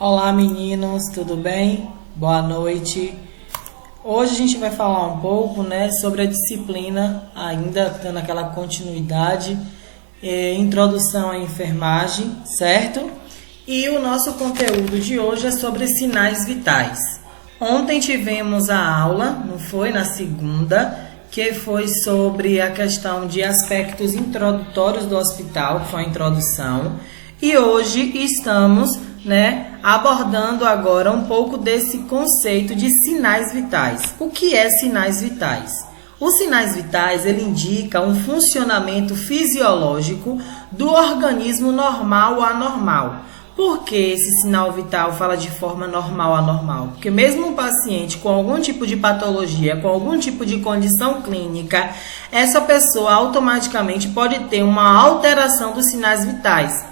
Olá meninos, tudo bem? Boa noite. Hoje a gente vai falar um pouco, sobre a disciplina, ainda dando aquela continuidade, introdução à enfermagem, certo? E o nosso conteúdo de hoje é sobre sinais vitais. Ontem tivemos a aula, não foi? Na segunda, que foi sobre a questão de aspectos introdutórios do hospital, que foi a introdução. E hoje estamos, abordando agora um pouco desse conceito de sinais vitais. O que é sinais vitais? Os sinais vitais, ele indica um funcionamento fisiológico do organismo normal ou anormal. Por que esse sinal vital fala de forma normal ou anormal? Porque mesmo um paciente com algum tipo de patologia, com algum tipo de condição clínica, essa pessoa automaticamente pode ter uma alteração dos sinais vitais.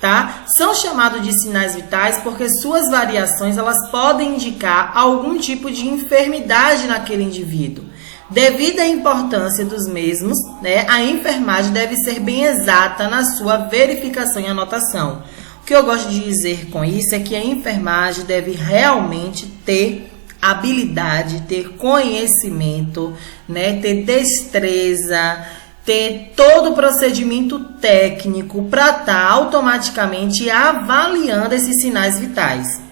Tá? São chamados de sinais vitais porque suas variações elas podem indicar algum tipo de enfermidade naquele indivíduo. Devido à importância dos mesmos, a enfermagem deve ser bem exata na sua verificação e anotação. O que eu gosto de dizer com isso é que a enfermagem deve realmente ter habilidade, ter conhecimento, ter destreza, ter todo o procedimento técnico para estar automaticamente avaliando esses sinais vitais.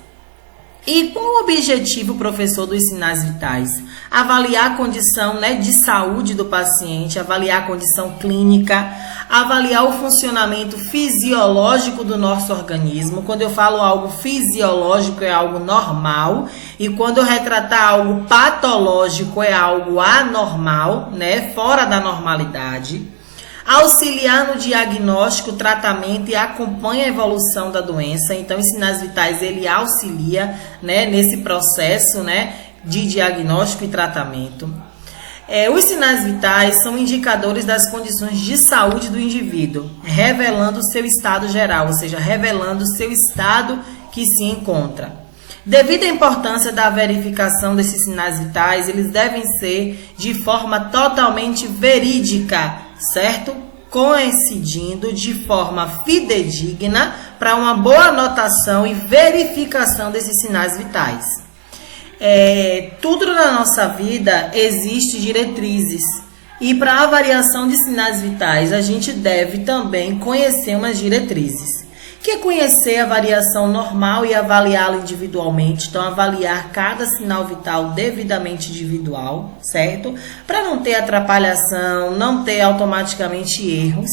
E qual o objetivo, professor, dos sinais vitais? Avaliar a condição de saúde do paciente, avaliar a condição clínica, avaliar o funcionamento fisiológico do nosso organismo. Quando eu falo algo fisiológico é algo normal e quando eu retratar algo patológico é algo anormal, fora da normalidade. Auxiliar no diagnóstico, tratamento e acompanha a evolução da doença. Então, os sinais vitais, ele auxilia, nesse processo, de diagnóstico e tratamento. Os sinais vitais são indicadores das condições de saúde do indivíduo, revelando o seu estado geral, ou seja, revelando o seu estado que se encontra. Devido à importância da verificação desses sinais vitais, eles devem ser de forma totalmente verídica, certo? Coincidindo de forma fidedigna para uma boa anotação e verificação desses sinais vitais. Tudo na nossa vida existe diretrizes e para a avaliação de sinais vitais a gente deve também conhecer umas diretrizes. Que é conhecer a variação normal e avaliá-la individualmente. Então, avaliar cada sinal vital devidamente individual, certo? Para não ter atrapalhação, não ter automaticamente erros.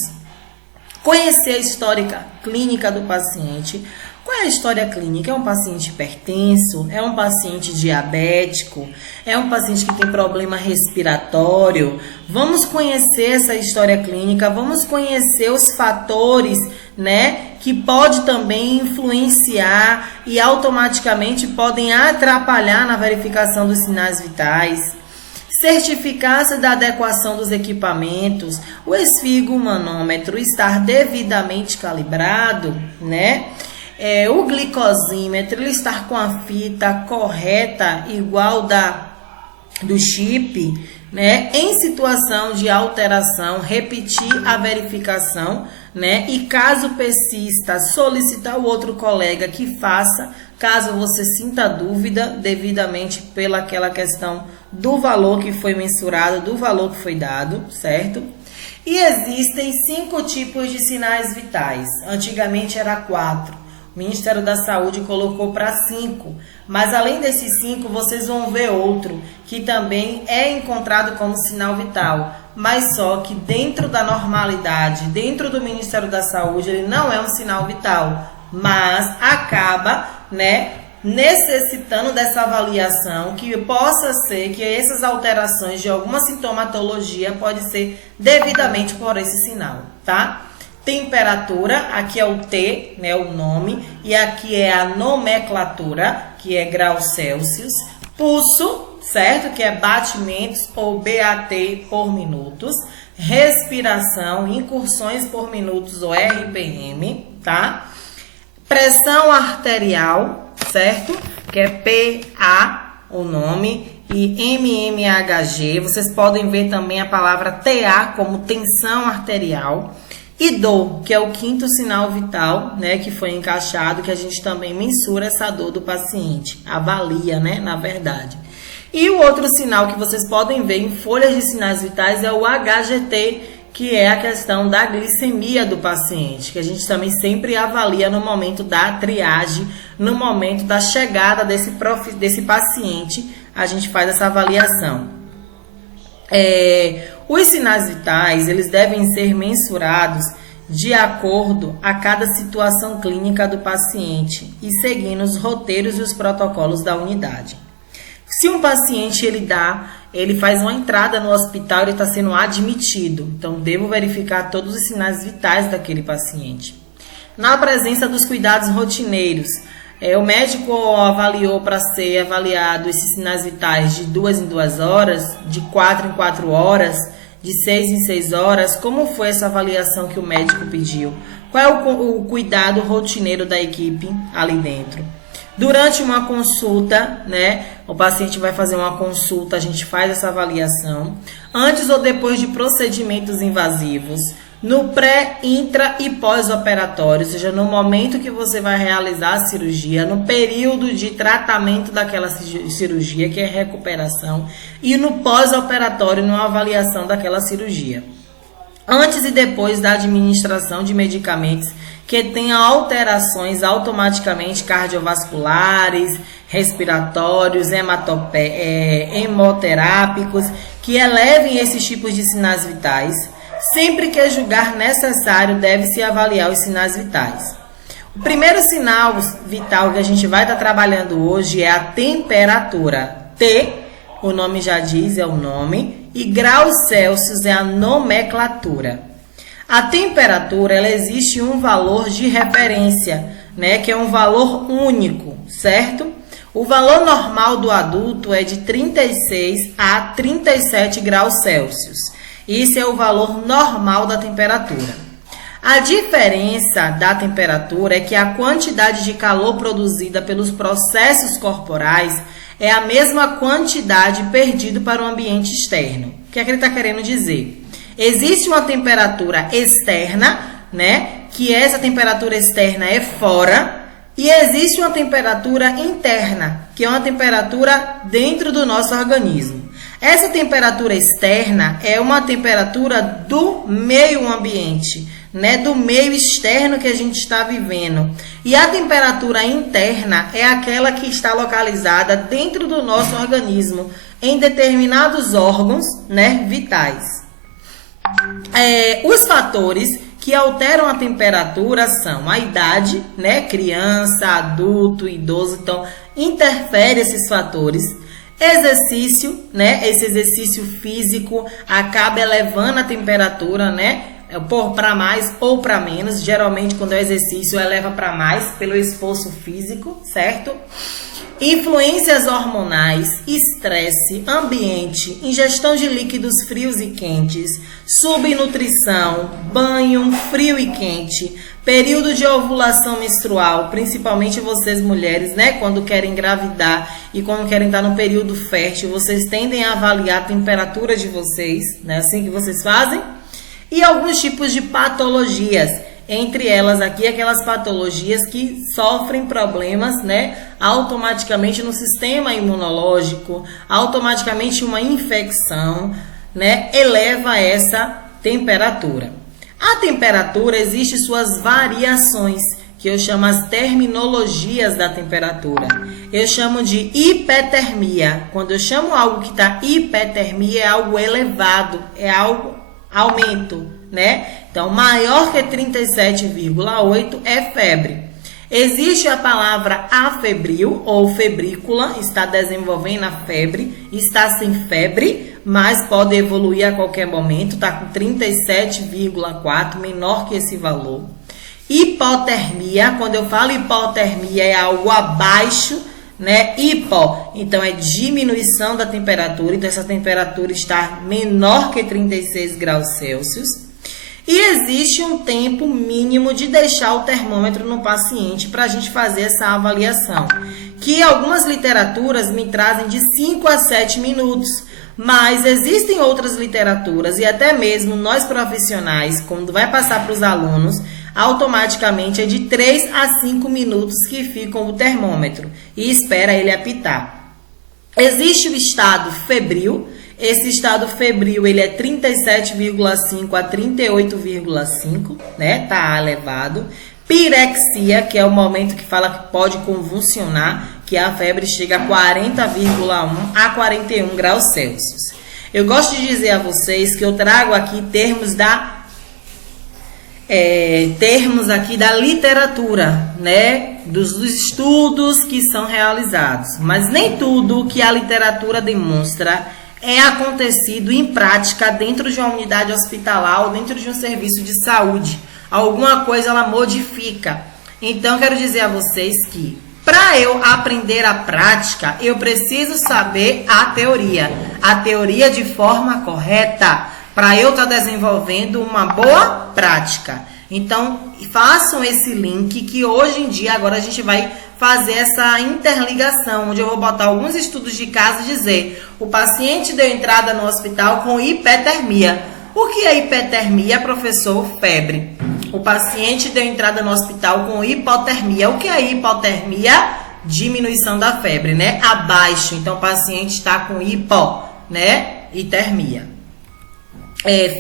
Conhecer a história clínica do paciente. Qual é a história clínica? É um paciente hipertenso? É um paciente diabético? É um paciente que tem problema respiratório? Vamos conhecer essa história clínica, vamos conhecer os fatores, que pode também influenciar e automaticamente podem atrapalhar na verificação dos sinais vitais. Certificar-se da adequação dos equipamentos, o esfigomanômetro estar devidamente calibrado, o glicosímetro ele estar com a fita correta, igual do chip, em situação de alteração, repetir a verificação, e caso persista, solicitar o outro colega que faça, caso você sinta dúvida, devidamente pelaquela questão do valor que foi mensurado, do valor que foi dado, certo? E existem 5 tipos de sinais vitais, antigamente era 4. O Ministério da Saúde colocou para 5, mas além desses 5, vocês vão ver outro, que também é encontrado como sinal vital, mas só que dentro da normalidade, dentro do Ministério da Saúde, ele não é um sinal vital, mas acaba, necessitando dessa avaliação, que possa ser que essas alterações de alguma sintomatologia pode ser devidamente por esse sinal, tá? Temperatura, aqui é o T, o nome, e aqui é a nomenclatura, que é graus Celsius. Pulso, certo? Que é batimentos ou BAT por minutos. Respiração, incursões por minutos ou RPM, tá? Pressão arterial, certo? Que é PA, o nome, e MMHG. Vocês podem ver também a palavra TA como tensão arterial. E dor, que é o quinto sinal vital, né, que foi encaixado, que a gente também mensura essa dor do paciente, avalia, né, na verdade. E o outro sinal que vocês podem ver em folhas de sinais vitais é o HGT, que é a questão da glicemia do paciente, que a gente também sempre avalia no momento da triagem, no momento da chegada desse paciente, a gente faz essa avaliação. Os sinais vitais, eles devem ser mensurados de acordo a cada situação clínica do paciente e seguindo os roteiros e os protocolos da unidade. Se um paciente ele faz uma entrada no hospital, ele está sendo admitido, então devo verificar todos os sinais vitais daquele paciente. Na presença dos cuidados rotineiros, o médico avaliou para ser avaliado esses sinais vitais de 2 em 2 horas, de 4 em 4 horas, de 6 em 6 horas. Como foi essa avaliação que o médico pediu? Qual é o cuidado rotineiro da equipe ali dentro? Durante uma consulta, né, o paciente vai fazer uma consulta, a gente faz essa avaliação. Antes ou depois de procedimentos invasivos, no pré, intra e pós-operatório, ou seja, no momento que você vai realizar a cirurgia, no período de tratamento daquela cirurgia, que é recuperação, e no pós-operatório, na avaliação daquela cirurgia. Antes e depois da administração de medicamentos que tenham alterações automaticamente cardiovasculares, respiratórios, hemoterápicos, que elevem esses tipos de sinais vitais. Sempre que julgar necessário, deve-se avaliar os sinais vitais. O primeiro sinal vital que a gente vai estar trabalhando hoje é a temperatura. T, o nome já diz, é o nome, e graus Celsius é a nomenclatura. A temperatura, ela existe um valor de referência, né, que é um valor único, certo? O valor normal do adulto é de 36 a 37 graus Celsius. Esse é o valor normal da temperatura. A diferença da temperatura é que a quantidade de calor produzida pelos processos corporais é a mesma quantidade perdida para o ambiente externo. O que é que ele está querendo dizer? Existe uma temperatura externa, né? Que essa temperatura externa é fora. E existe uma temperatura interna, que é uma temperatura dentro do nosso organismo. Essa temperatura externa é uma temperatura do meio ambiente, né? Do meio externo que a gente está vivendo. E a temperatura interna é aquela que está localizada dentro do nosso organismo, em determinados órgãos, né, vitais. Os fatores que alteram a temperatura são a idade, né? Criança, adulto, idoso, então interfere esses fatores. Exercício, né? Esse exercício físico acaba elevando a temperatura, né? Para mais ou para menos. Geralmente, quando é exercício, eleva para mais pelo esforço físico, certo? Influências hormonais, estresse, ambiente, ingestão de líquidos frios e quentes, subnutrição, banho frio e quente, período de ovulação menstrual, principalmente vocês mulheres, né? Quando querem engravidar e quando querem estar no período fértil, vocês tendem a avaliar a temperatura de vocês, né? Assim que vocês fazem. E alguns tipos de patologias. Entre elas aqui, aquelas patologias que sofrem problemas, né, automaticamente no sistema imunológico, automaticamente uma infecção, né, eleva essa temperatura. A temperatura existe suas variações, que eu chamo as terminologias da temperatura. Eu chamo de hipertermia. Quando eu chamo algo que está hipertermia, é algo elevado, é algo aumento, né? Então, maior que 37,8 é febre. Existe a palavra afebril ou febrícula, está desenvolvendo a febre, está sem febre, mas pode evoluir a qualquer momento, está com 37,4, menor que esse valor. Hipotermia, quando eu falo hipotermia, é algo abaixo, né? Hipo, então é diminuição da temperatura, então essa temperatura está menor que 36 graus Celsius. E existe um tempo mínimo de deixar o termômetro no paciente para a gente fazer essa avaliação, que algumas literaturas me trazem de 5 a 7 minutos, Mas existem outras literaturas e até mesmo nós profissionais, quando vai passar para os alunos, automaticamente é de 3 a 5 minutos que fica o termômetro e espera ele apitar. Existe o estado febril. Esse estado febril ele é 37,5 a 38,5, né? Tá elevado. Pirexia, que é o momento que fala que pode convulsionar, que a febre chega a 40,1 a 41 graus Celsius. Eu gosto de dizer a vocês que eu trago aqui termos aqui da literatura, né? Dos estudos que são realizados. Mas nem tudo que a literatura demonstra é acontecido em prática dentro de uma unidade hospitalar ou dentro de um serviço de saúde. Alguma coisa ela modifica. Então, quero dizer a vocês que para eu aprender a prática, eu preciso saber a teoria de forma correta, para eu estar desenvolvendo uma boa prática. Então, façam esse link que hoje em dia, agora a gente vai fazer essa interligação, onde eu vou botar alguns estudos de caso e dizer: o paciente deu entrada no hospital com hipertermia. O que é hipertermia, professor? Febre. O paciente deu entrada no hospital com hipotermia. O que é hipotermia? Diminuição da febre, né? Abaixo. Então, o paciente está com hipotermia.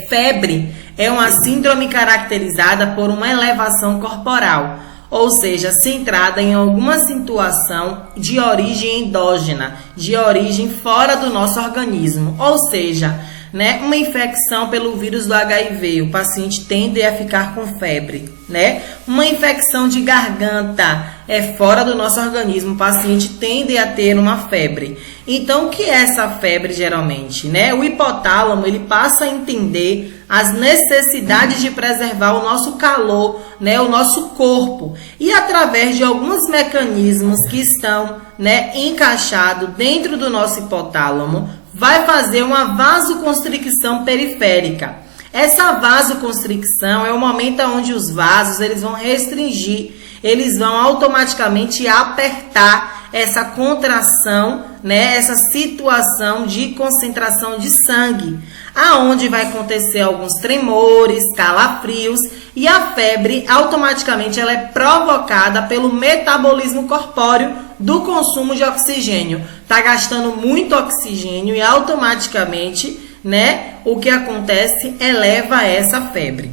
Febre é uma síndrome caracterizada por uma elevação corporal, ou seja, centrada em alguma situação de origem endógena, de origem fora do nosso organismo, ou seja, né, uma infecção pelo vírus do HIV, o paciente tende a ficar com febre, né? Uma infecção de garganta é fora do nosso organismo, o paciente tende a ter uma febre. Então, o que é essa febre geralmente, né? O hipotálamo, ele passa a entender as necessidades de preservar o nosso calor, né, o nosso corpo, e através de alguns mecanismos que estão, né, encaixados dentro do nosso hipotálamo, vai fazer uma vasoconstricção periférica. Essa vasoconstricção é o momento onde os vasos eles vão restringir, eles vão automaticamente apertar essa contração, né, essa situação de concentração de sangue, aonde vai acontecer alguns tremores, calafrios, e a febre automaticamente ela é provocada pelo metabolismo corpóreo do consumo de oxigênio. Tá gastando muito oxigênio e automaticamente, né, o que acontece eleva essa febre.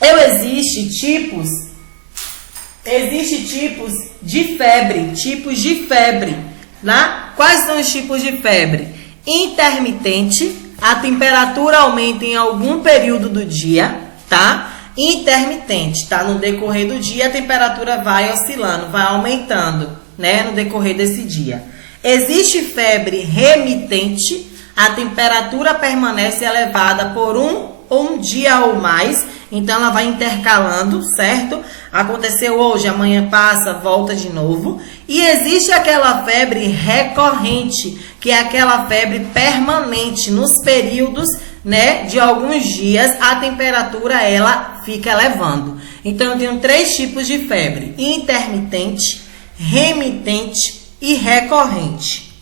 Existem tipos de febre, né? Quais são os tipos de febre? Intermitente, a temperatura aumenta em algum período do dia, tá? Intermitente, tá? No decorrer do dia a temperatura vai oscilando, vai aumentando, né, no decorrer desse dia. Existe febre remitente, a temperatura permanece elevada por um dia ou mais, então ela vai intercalando, certo? Aconteceu hoje, amanhã passa, volta de novo. E existe aquela febre recorrente, que é aquela febre permanente nos períodos, né, de alguns dias, a temperatura ela fica elevando. Então eu tenho 3 tipos de febre: intermitente, remitente e recorrente.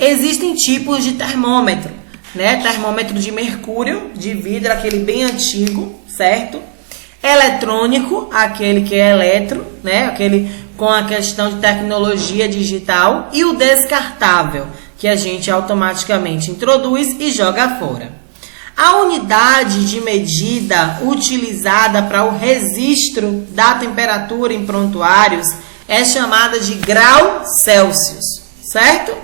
Existem tipos de termômetro, né? Termômetro de mercúrio, de vidro, aquele bem antigo, certo? Eletrônico, aquele que é eletro, né? Aquele com a questão de tecnologia digital. E o descartável, que a gente automaticamente introduz e joga fora. A unidade de medida utilizada para o registro da temperatura em prontuários é chamada de grau Celsius, certo?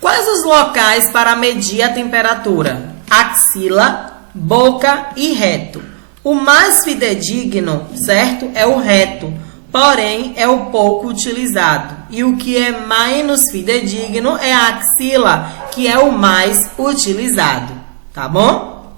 Quais os locais para medir a temperatura? Axila, boca e reto. O mais fidedigno, certo, é o reto, porém é o pouco utilizado. E o que é menos fidedigno é a axila, que é o mais utilizado, tá bom?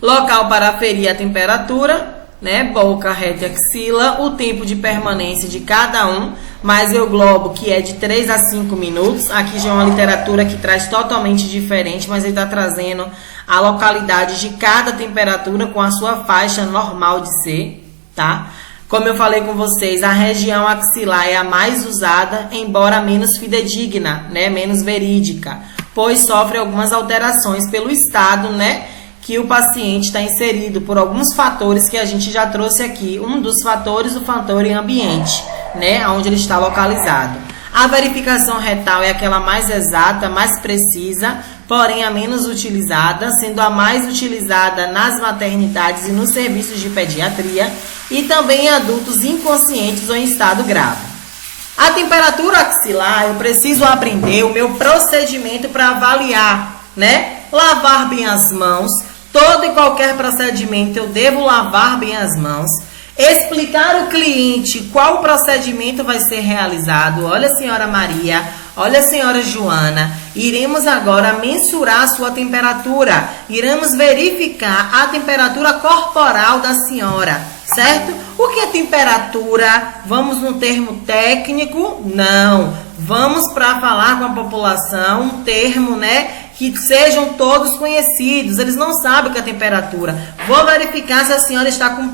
Local para aferir a temperatura, né? Boca, reto e axila, o tempo de permanência de cada um, mas eu globo que é de 3 a 5 minutos. Aqui já é uma literatura que traz totalmente diferente, mas ele está trazendo a localidade de cada temperatura com a sua faixa normal de ser, tá? Como eu falei com vocês, a região axilar é a mais usada, embora menos fidedigna, né? Menos verídica, pois sofre algumas alterações pelo estado, né? Que o paciente está inserido por alguns fatores que a gente já trouxe aqui. Um dos fatores, o fator ambiente, né? Onde ele está localizado. A verificação retal é aquela mais exata, mais precisa, porém a menos utilizada, sendo a mais utilizada nas maternidades e nos serviços de pediatria e também em adultos inconscientes ou em estado grave. A temperatura axilar, eu preciso aprender o meu procedimento para avaliar, né? Lavar bem as mãos, todo e qualquer procedimento eu devo lavar bem as mãos. Explicar ao cliente qual procedimento vai ser realizado. Olha, senhora Maria, olha, senhora Joana, iremos agora mensurar a sua temperatura. Iremos verificar a temperatura corporal da senhora, certo? O que é temperatura? Vamos no termo técnico? Não. Vamos para falar com a população, um termo, né? Que sejam todos conhecidos. Eles não sabem o que é temperatura. Vou verificar se a senhora está com...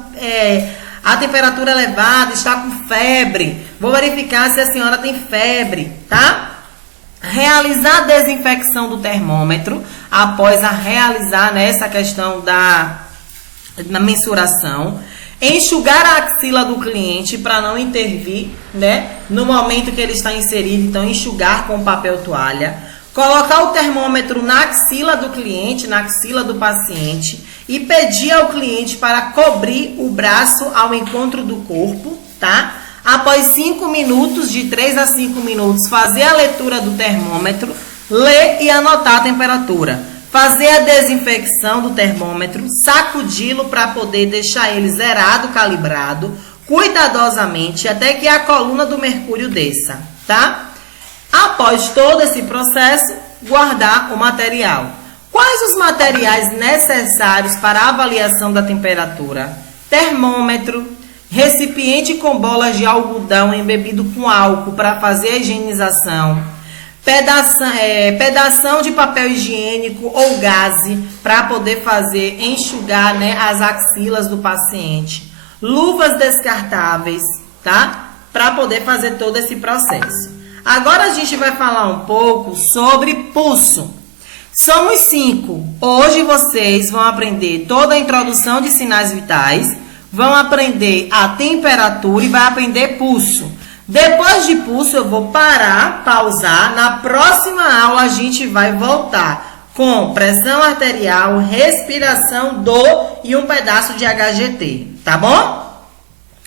a temperatura elevada, está com febre. Vou verificar se a senhora tem febre, tá? Realizar a desinfecção do termômetro após realizar, né, essa questão da mensuração. Enxugar a axila do cliente para não intervir, né, no momento que ele está inserido. Então, enxugar com papel toalha. Colocar o termômetro na axila do cliente, na axila do paciente e pedir ao cliente para cobrir o braço ao encontro do corpo, tá? Após 5 minutos, de 3 a 5 minutos, fazer a leitura do termômetro, ler e anotar a temperatura. Fazer a desinfecção do termômetro, sacudi-lo para poder deixar ele zerado, calibrado, cuidadosamente, até que a coluna do mercúrio desça, tá? Após todo esse processo, guardar o material. Quais os materiais necessários para a avaliação da temperatura? Termômetro, recipiente com bolas de algodão embebido com álcool para fazer a higienização, pedação de papel higiênico ou gaze para poder fazer enxugar, né, as axilas do paciente, luvas descartáveis, tá? Para poder fazer todo esse processo. Agora a gente vai falar um pouco sobre pulso. Somos 5. Hoje vocês vão aprender toda a introdução de sinais vitais, vão aprender a temperatura e vai aprender pulso. Depois de pulso eu vou pausar. Na próxima aula a gente vai voltar com pressão arterial, respiração, dor e um pedaço de HGT, tá bom?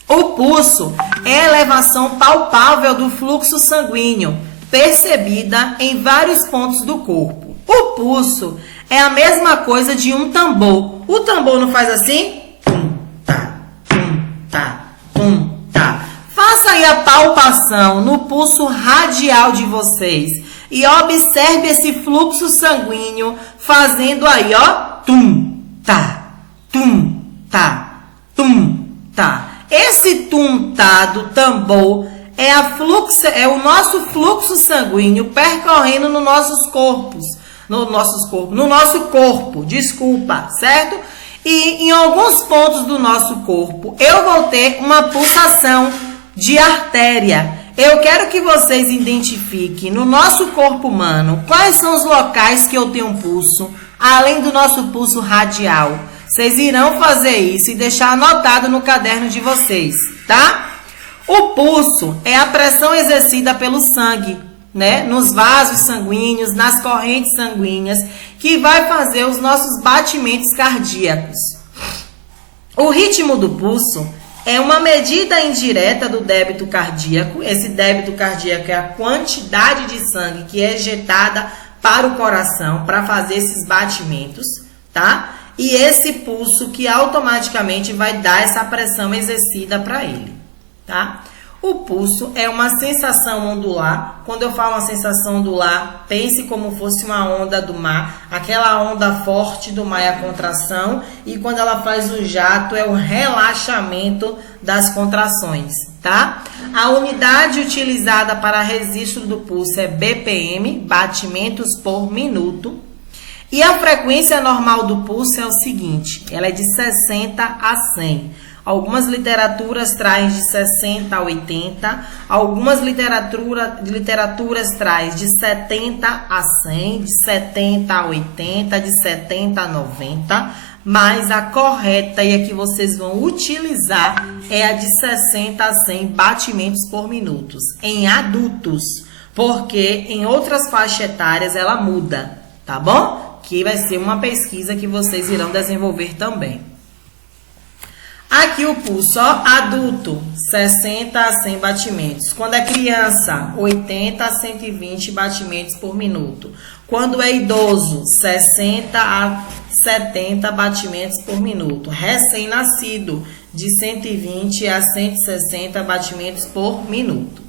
O pulso é a elevação palpável do fluxo sanguíneo, percebida em vários pontos do corpo. O pulso é a mesma coisa de um tambor. O tambor não faz assim? Tum, tá, tum, tá, tum, tá. Faça aí a palpação no pulso radial de vocês e observe esse fluxo sanguíneo fazendo aí, ó, tum, tá, tum, tá, tum, tá. Esse tum-tá do tambor é o nosso fluxo sanguíneo percorrendo no nosso corpo, certo? E em alguns pontos do nosso corpo eu vou ter uma pulsação de artéria. Eu quero que vocês identifiquem no nosso corpo humano quais são os locais que eu tenho um pulso, além do nosso pulso radial. Vocês irão fazer isso e deixar anotado no caderno de vocês, tá? O pulso é a pressão exercida pelo sangue, né? Nos vasos sanguíneos, nas correntes sanguíneas, que vai fazer os nossos batimentos cardíacos. O ritmo do pulso é uma medida indireta do débito cardíaco. Esse débito cardíaco é a quantidade de sangue que é ejetada para o coração para fazer esses batimentos, tá? E esse pulso que automaticamente vai dar essa pressão exercida para ele, tá? O pulso é uma sensação ondular. Quando eu falo uma sensação ondular, pense como fosse uma onda do mar. Aquela onda forte do mar é a contração e quando ela faz o jato é o relaxamento das contrações, tá? A unidade utilizada para registro do pulso é BPM, batimentos por minuto. E a frequência normal do pulso é o seguinte, ela é de 60 a 100. Algumas literaturas traz de 60 a 80, algumas literaturas traz de 70 a 100, de 70 a 80, de 70 a 90, mas a correta e a que vocês vão utilizar é a de 60 a 100 batimentos por minuto em adultos, porque em outras faixas etárias ela muda, tá bom? Que vai ser uma pesquisa que vocês irão desenvolver também. Aqui o pulso, ó, adulto, 60 a 100 batimentos. Quando é criança, 80 a 120 batimentos por minuto. Quando é idoso, 60 a 70 batimentos por minuto. Recém-nascido, de 120 a 160 batimentos por minuto.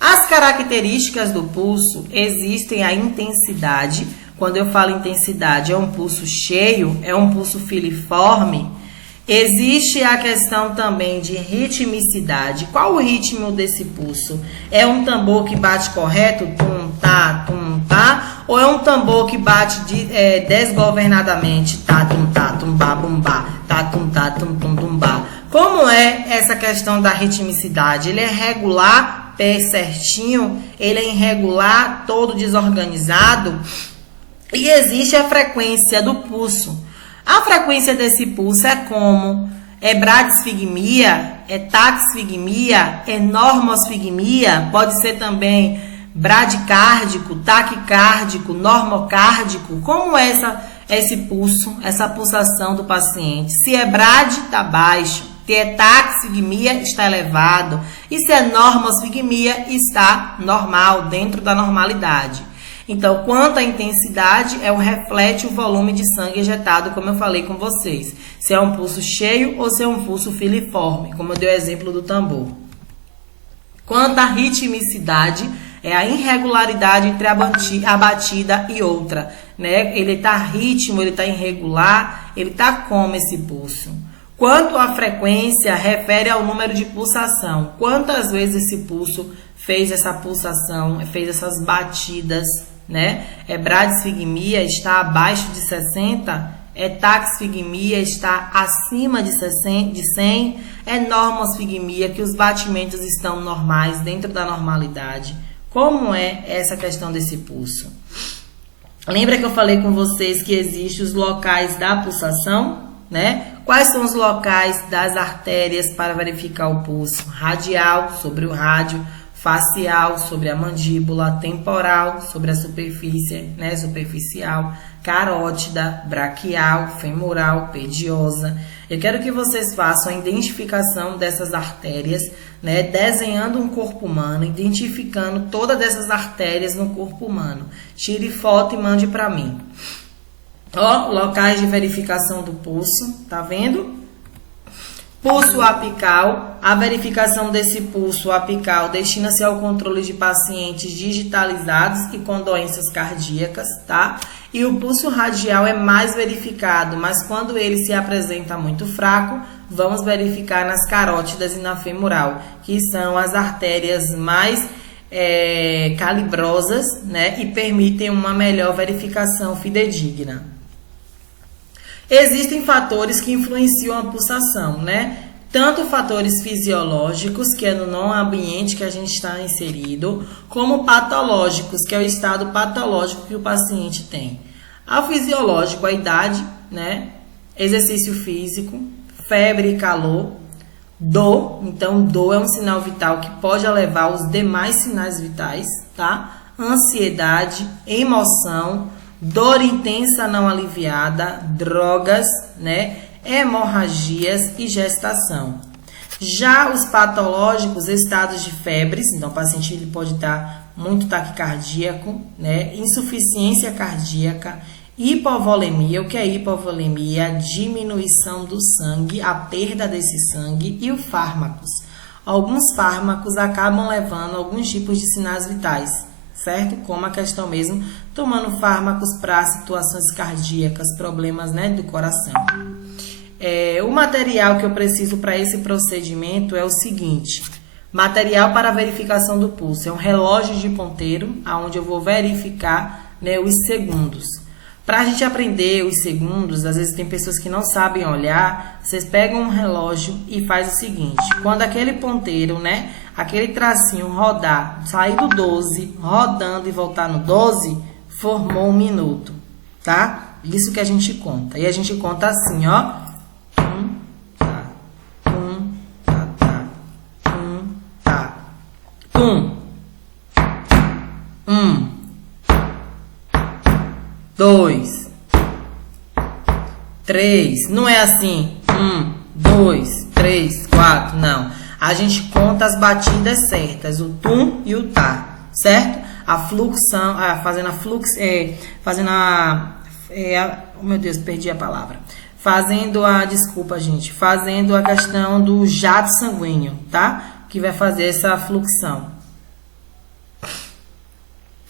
As características do pulso, existem a intensidade. Quando eu falo intensidade, é um pulso cheio, é um pulso filiforme. Existe a questão também de ritmicidade. Qual o ritmo desse pulso? É um tambor que bate correto, tum, tá, ou é um tambor que bate desgovernadamente, tá, tum, bá, bum, bá, tá, tum, bá. Como é essa questão da ritmicidade? Ele é regular, pé certinho, ele é irregular, todo desorganizado, e existe a frequência do pulso. A frequência desse pulso é como? É bradisfigmia? É taquisfigmia? É normosfigmia? Pode ser também bradicárdico, taquicárdico, normocárdico? Como é esse pulso, essa pulsação do paciente? Se é brad, está baixo. Se é taquisfigmia, está elevado. E se é normosfigmia, está normal, dentro da normalidade. Então, quanto à intensidade, reflete o volume de sangue ejetado, como eu falei com vocês. Se é um pulso cheio ou se é um pulso filiforme, como eu dei o exemplo do tambor. Quanto à ritmicidade, é a irregularidade entre a batida e outra, né? Ele está ritmo, ele está irregular, ele está como esse pulso. Quanto à frequência, refere ao número de pulsação. Quantas vezes esse pulso fez essa pulsação, fez essas batidas, né? É bradisfigmia, está abaixo de 60, é taquisfigmia, está acima de 100, é normosfigmia, que os batimentos estão normais, dentro da normalidade. Como é essa questão desse pulso? Lembra que eu falei com vocês que existem os locais da pulsação, né? Quais são os locais das artérias para verificar o pulso? Radial, sobre o rádio, facial, sobre a mandíbula, temporal, sobre a superfície, né, superficial, carótida, braquial, femoral, pediosa. Eu quero que vocês façam a identificação dessas artérias, né, desenhando um corpo humano, identificando todas essas artérias no corpo humano. Tire foto e mande para mim. Ó, locais de verificação do pulso, tá vendo? Pulso apical, a verificação desse pulso apical destina-se ao controle de pacientes digitalizados e com doenças cardíacas, tá? E o pulso radial é mais verificado, mas quando ele se apresenta muito fraco, vamos verificar nas carótidas e na femoral, que são as artérias mais calibrosas, né? E permitem uma melhor verificação fidedigna. Existem fatores que influenciam a pulsação, né? Tanto fatores fisiológicos, que é no não ambiente que a gente está inserido, como patológicos, que é o estado patológico que o paciente tem. Ao fisiológico, a idade, né? Exercício físico, febre e calor, dor. Então, dor é um sinal vital que pode elevar os demais sinais vitais, tá? Ansiedade, emoção, dor intensa não aliviada, drogas, né? Hemorragias e gestação. Já os patológicos, estados de febres, então o paciente ele pode estar muito taquicardíaco, né? Insuficiência cardíaca, hipovolemia. O que é hipovolemia? Diminuição do sangue, a perda desse sangue, e os fármacos. Alguns fármacos acabam levando alguns tipos de sinais vitais, certo? Como a questão mesmo, tomando fármacos para situações cardíacas, problemas, né, do coração. O material que eu preciso para esse procedimento é o seguinte: material para verificação do pulso. É um relógio de ponteiro, onde eu vou verificar, né, os segundos. Para a gente aprender os segundos, às vezes tem pessoas que não sabem olhar, vocês pegam um relógio e faz o seguinte, quando aquele ponteiro, né, aquele tracinho rodar, sair do 12, rodando e voltar no 12, formou 1 minuto, tá? Isso que a gente conta. E a gente conta assim, ó. Tum. 1, 2, 3. Não é assim. 1, 2, 3, 4. Não. A gente conta as batidas certas. O tum e o tá. Certo? A fluxão. Fazendo a flux. Oh, meu Deus, perdi a palavra. Desculpa, gente. Fazendo a questão do jato sanguíneo, tá? Que vai fazer essa fluxão.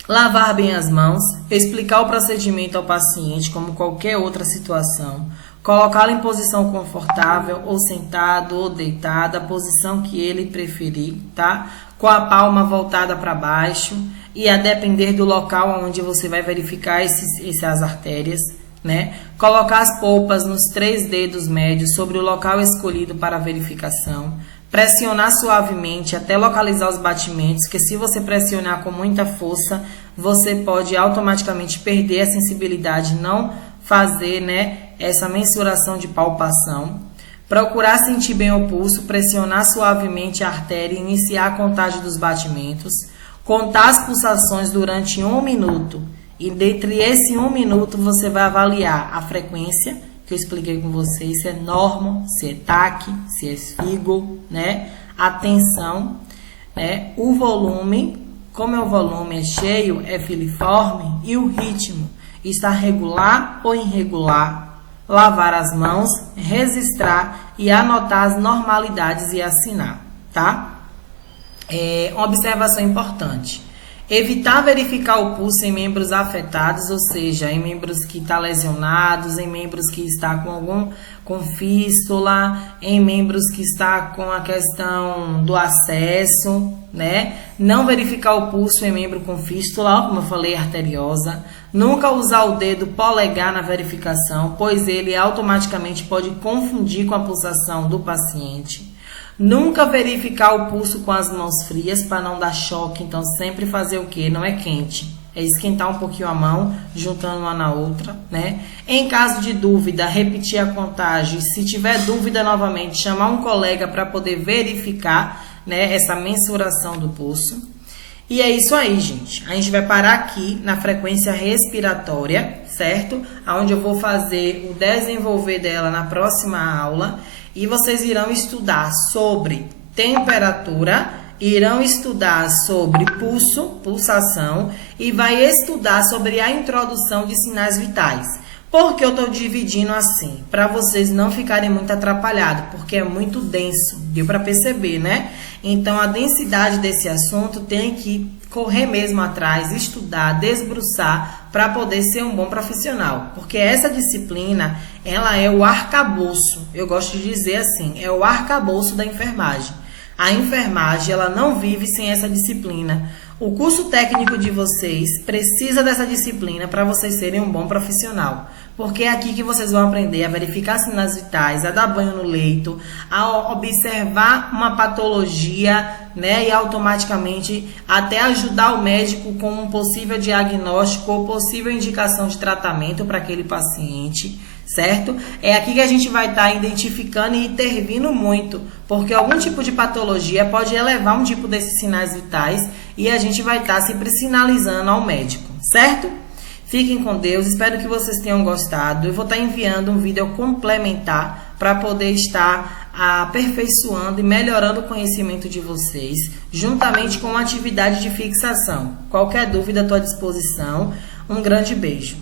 Lavar bem as mãos, explicar o procedimento ao paciente como qualquer outra situação, colocá-lo em posição confortável, ou sentado ou deitado, a posição que ele preferir, tá? Com a palma voltada para baixo e a depender do local onde você vai verificar essas artérias, né? Colocar as polpas nos 3 dedos médios sobre o local escolhido para a verificação. Pressionar suavemente até localizar os batimentos, que se você pressionar com muita força, você pode automaticamente perder a sensibilidade, não fazer, né, essa mensuração de palpação. Procurar sentir bem o pulso, pressionar suavemente a artéria e iniciar a contagem dos batimentos. Contar as pulsações durante 1 minuto e dentre esse 1 minuto você vai avaliar a frequência, que eu expliquei com vocês, se é normo, se é TAC, se é FIGO, né? A tensão, né? O volume, como o volume é cheio, é filiforme, e o ritmo está regular ou irregular. Lavar as mãos, registrar e anotar as normalidades e assinar, tá? Uma observação importante. Evitar verificar o pulso em membros afetados, ou seja, em membros que estão lesionados, em membros que estão com fístula, em membros que estão com a questão do acesso, né? Não verificar o pulso em membro com fístula, como eu falei, arteriosa. Nunca usar o dedo polegar na verificação, pois ele automaticamente pode confundir com a pulsação do paciente. Nunca verificar o pulso com as mãos frias para não dar choque, então sempre fazer o quê? Não é quente, é esquentar um pouquinho a mão, juntando uma na outra, né? Em caso de dúvida, repetir a contagem. Se tiver dúvida novamente, chamar um colega para poder verificar, né, essa mensuração do pulso. E é isso aí, gente. A gente vai parar aqui na frequência respiratória, certo? Onde eu vou fazer o desenvolver dela na próxima aula. E vocês irão estudar sobre temperatura, irão estudar sobre pulsação e vai estudar sobre a introdução de sinais vitais. Por que eu estou dividindo assim? Para vocês não ficarem muito atrapalhados, porque é muito denso, deu para perceber, né? Então, a densidade desse assunto tem que correr mesmo atrás, estudar, desbruçar, para poder ser um bom profissional. Porque essa disciplina, ela é o arcabouço, eu gosto de dizer assim, é o arcabouço da enfermagem. A enfermagem, ela não vive sem essa disciplina. O curso técnico de vocês precisa dessa disciplina para vocês serem um bom profissional. Porque é aqui que vocês vão aprender a verificar sinais vitais, a dar banho no leito, a observar uma patologia, né? E automaticamente até ajudar o médico com um possível diagnóstico ou possível indicação de tratamento para aquele paciente, certo? É aqui que a gente vai estar identificando e intervindo muito, porque algum tipo de patologia pode elevar um tipo desses sinais vitais e a gente vai estar sempre sinalizando ao médico, certo? Fiquem com Deus, espero que vocês tenham gostado. Eu vou estar enviando um vídeo complementar para poder estar aperfeiçoando e melhorando o conhecimento de vocês, juntamente com a atividade de fixação. Qualquer dúvida, estou à disposição. Um grande beijo.